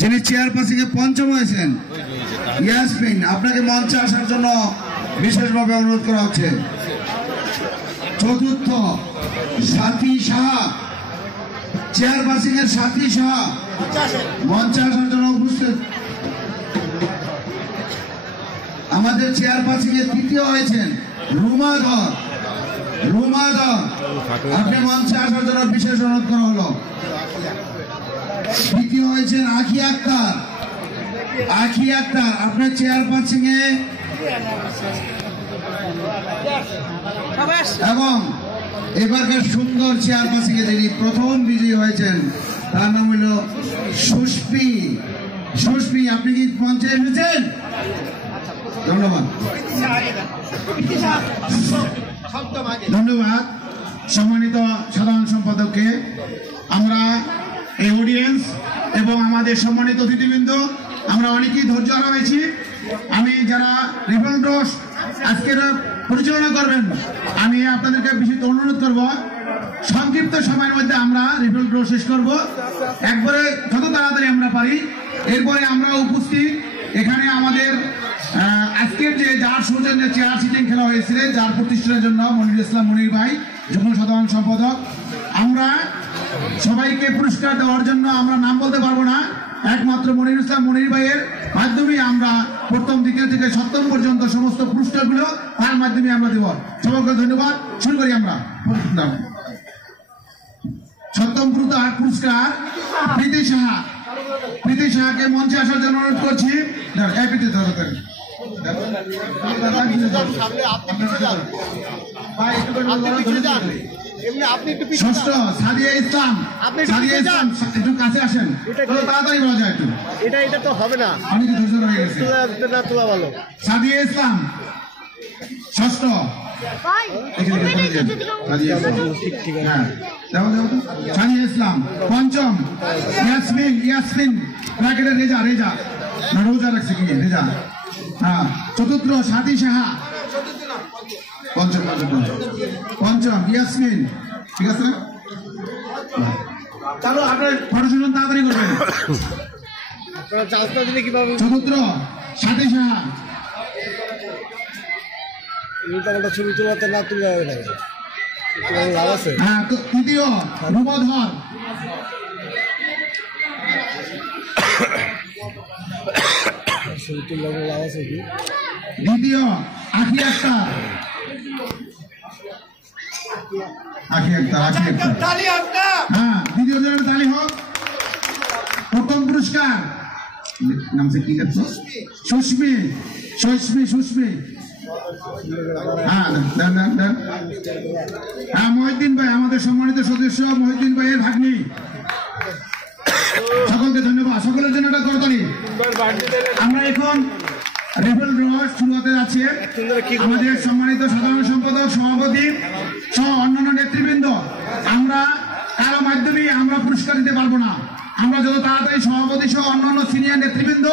যিনি চেয়ারপারসন এ পঞ্চম হয়েছেন ইয়াসমিন, আপনাকে মঞ্চে আসার জন্য বিশেষভাবে অনুরোধ করা হচ্ছে। চতুর্থ সাথী সাহা, চেয়ারপারসন এর সাথী সাহা মঞ্চে আসার জন্য উপস্থিত। আমাদের চেয়ারপারসন এর তৃতীয় হয়েছেন রুমা ধর, আপনি মঞ্চে আসার জন্য বিশেষ অনুরোধ করা হলো। তৃতীয় হয়েছেন আখি আক্তার, আপনার চেয়ারপারসন এ এবং এবারকার সুন্দর চেয়ারপারসন এ যিনি প্রথম বিজয়ী হয়েছেন তার নাম হল সুস্মি। আপনি কি মঞ্চে এসেছেন? ধন্যবাদ। সম্মানিত সাধারণ সম্পাদককে, আমরা এই অডিয়েন্স এবং আমাদের সম্মানিত অতিথিবৃন্দ আমরা অনেকেই ধৈর্য হারিয়েছি। আমি যারা রিপন ড্রস আজকের পরিচালনা করবেন, আমি আপনাদেরকে বিশেষ অনুরোধ করব সংক্ষিপ্ত সময়ের মধ্যে আমরা রিপন ড্র শেষ করব, একবারে যত তাড়াতাড়ি আমরা পারি। এরপরে আমরা উপস্থিত এখানে আমাদের আজকের যে যার সৌজন্যে চেয়ার সিটিং খেলা হয়েছিল, যার প্রতিষ্ঠানের জন্য মনির ইসলাম মনির ভাই যুগ্ম সাধারণ সম্পাদক, আমরা সবাইকে পুরস্কার দেওয়ার জন্য আমরা নাম বলতে পারবো না, একমাত্র মনির ইসলাম মনির ভাইয়ের মাধ্যমে আমরা প্রথম দ্বিতীয় থেকে সপ্তম পর্যন্ত সমস্ত পুরস্কারগুলো তার মাধ্যমে আমরা দেব। সবাইকে ধন্যবাদ। শুরু করি আমরা। সপ্তম পুরস্কার প্রীতি সাহাকে মঞ্চে আসার জন্য অনুরোধ করছি। ষষ্ঠ সাদিয়া ইসলাম, একটু কাছে আসেন, তাড়াতাড়ি বলা যায় একটু। এটা তো হবে না, অনেকে ধৈর্য রয়ে গেছে। তোলা ভালো। সাদিয়া ইসলাম ষষ্ঠ, সাদিয়া ইসলাম পঞ্চম, ইয়াসমিন ব্র্যাকেটে রেজা না রোজা রাখছে কি রেজা, হ্যাঁ। চতুর্থ সাথী সাহা, পঞ্চম ইয়াসমিন, ঠিক আছে না? চলো আপনার পড়াশোনা তাড়াতাড়ি করবেন। চতুর্থ সাথী সাহা, ছবি তোলাতে না তুলে লাভ আছে। হ্যাঁ। তৃতীয় রূপধর, ছবি তুললে লাভ আছে কি? দ্বিতীয় আখি আক্তার, হ্যাঁ। দ্বিতীয় জনের তালি হোক। প্রথম পুরস্কার নাম সে কি করছো? সুস্মি। হ্যাঁ, মহিউদ্দিন ভাই, আমাদের সম্মানিত সদস্য মহিউদ্দিন ভাইয়ের ভাগ্নি। সকলকে ধন্যবাদ, সকলের জন্য একটা করতালি। আমরা এখন রিপন ড্র শুরু হতে যাচ্ছে। আমাদের সম্মানিত সাধারণ সম্পাদক, সভাপতি সহ অন্যান্য নেতৃবৃন্দ, আমরা কারো মাধ্যমে আমরা পুরস্কার দিতে পারবো না। আমরা যত তাড়াতাড়ি সভাপতি সহ অন্যান্য সিনিয়র নেতৃবৃন্দ